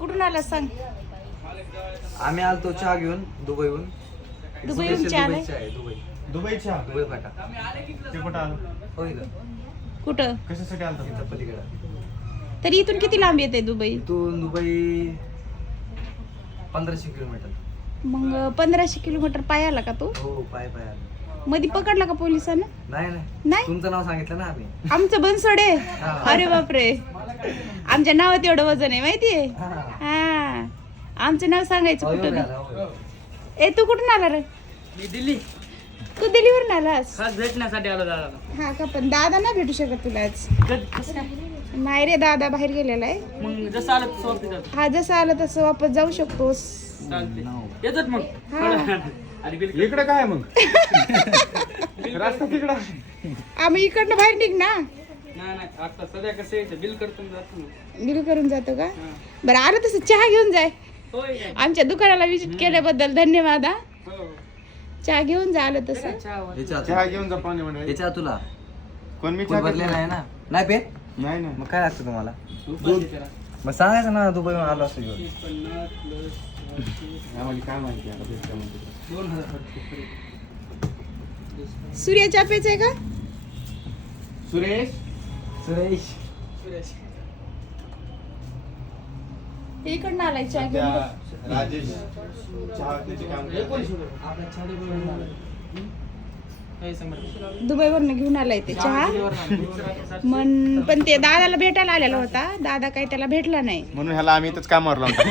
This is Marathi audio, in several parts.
कुठून आला सांग. आम्ही आलतो चहा घेऊन दुबईहून. दुबईहून चहा आलाय? दुबई चहा, दुबई फाटा. ते कुठं आलं? होय का? कुठं? कशासाठी आलं इथं पलीकडं. तरी इथून किती लांब येते दुबई? इथून दुबई 1500 किलोमीटर. मग 1500 किलोमीटर पाय आला का तू? हो, पाय आलं. मध्ये पकडला का पोलिसांना? नाही नाही? तुमचं नाव सांगितलं ना आम्ही. आमचं बनसोडे. हा. अरे बापरे, आमच्या नावात एवढं वजन आहे माहितीये. हा. हा, आमचं नाव सांगायचं हो, कुठं एवढं नाही. आलं, हो. ए तू कुठून आला रे? मी दिल्ली तू दिल्लीवरून आलास? खास भेटण्यासाठी आलो दादा. हा का, पण दादा नाही भेटू शकत तुला आज. कसं काय? नाही रे, दादा बाहेर गेलेला आहे. मग जसं आलं तसं वापस जातो. हा, जसं आलं तसं वापस जाऊ शकतोस. चालते येतात मग. हा. आणि बिल इकडे काय मग रस्ता तिकडं. आम्ही इकडनं बाहेर निघ ना. नाही आता सध्या कसं यायचं बिल करतो जातो ना. बिल करून जातो का? बरं, आलं तसं चहा घेऊन जाय. होय काय? आमच्या दुकानाला विजिट केल्याबद्दल धन्यवाद. हा, हो. चहा घेऊन जा आलं तसं. चहा हे चहा चहा घेऊन जा पाणी म्हणजे हे चहा तुला कोण मी फुल चहा भरलेला आहे ना? नाही पे? नाही नाही मग काय लागतं तुम्हाला? दूध मग सांगायचं ना दुबईहून आलो असतो घेऊन. 50 प्लस आम्हाला काय माहिती आता भेटल्यामध्ये. 2000. सूर्य चहा प्यायचंय का? सुरेश सुरेश. ते इकडनं आलाय चहा घेऊन. त्या राजेश चहा त्याचे काम करते. दुबईवरनं घेऊन आलाय ते चहा. पण ते दादाला भेटायला आलेला होता. दादा काही त्याला भेटला नाही. म्हणून ह्याला आम्ही इथंच कामावर लावतो.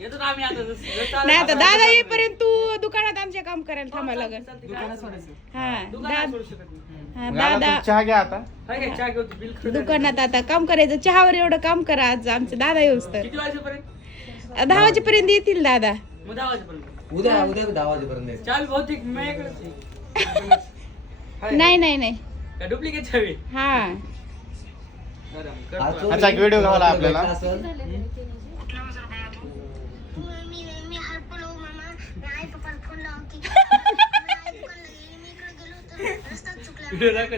येतो ना आम्ही आता जसं नाही, आता दादा येईपर्यंत तू दुकानात आमचे काम करायला थांबायला लागेल. दुकानात सोडायचं. हा, दुकानात सोडू शकत नाही. हा, मग आता दादा तू चहा घ्या आता. हाय काय चहा घेतो बिल कर. दुकानात आता काम करायचं. चहावर एवढं काम करा आज आमचे दादा येऊस तर. किती वाजेपर्यंत? 10 वाजेपर्यंत येतील दादा. मग 10 वाजेपर्यंत. उद्या 10 वाजेपर्यंत यायचं. चहा बहुतेक माझ्याकडेच आहे. नाही नाही नाही. का डुप्लिकेट चावी? हा, आज तो अच्छा, एक व्हिडिओ घाला आपल्याला. मी हरपलो मामा. आई पप्पाला फोन लावून की आई दुकानला गेली. मी इकडे गेलो तर रस्ता चुकला. व्हिडिओ दाखव.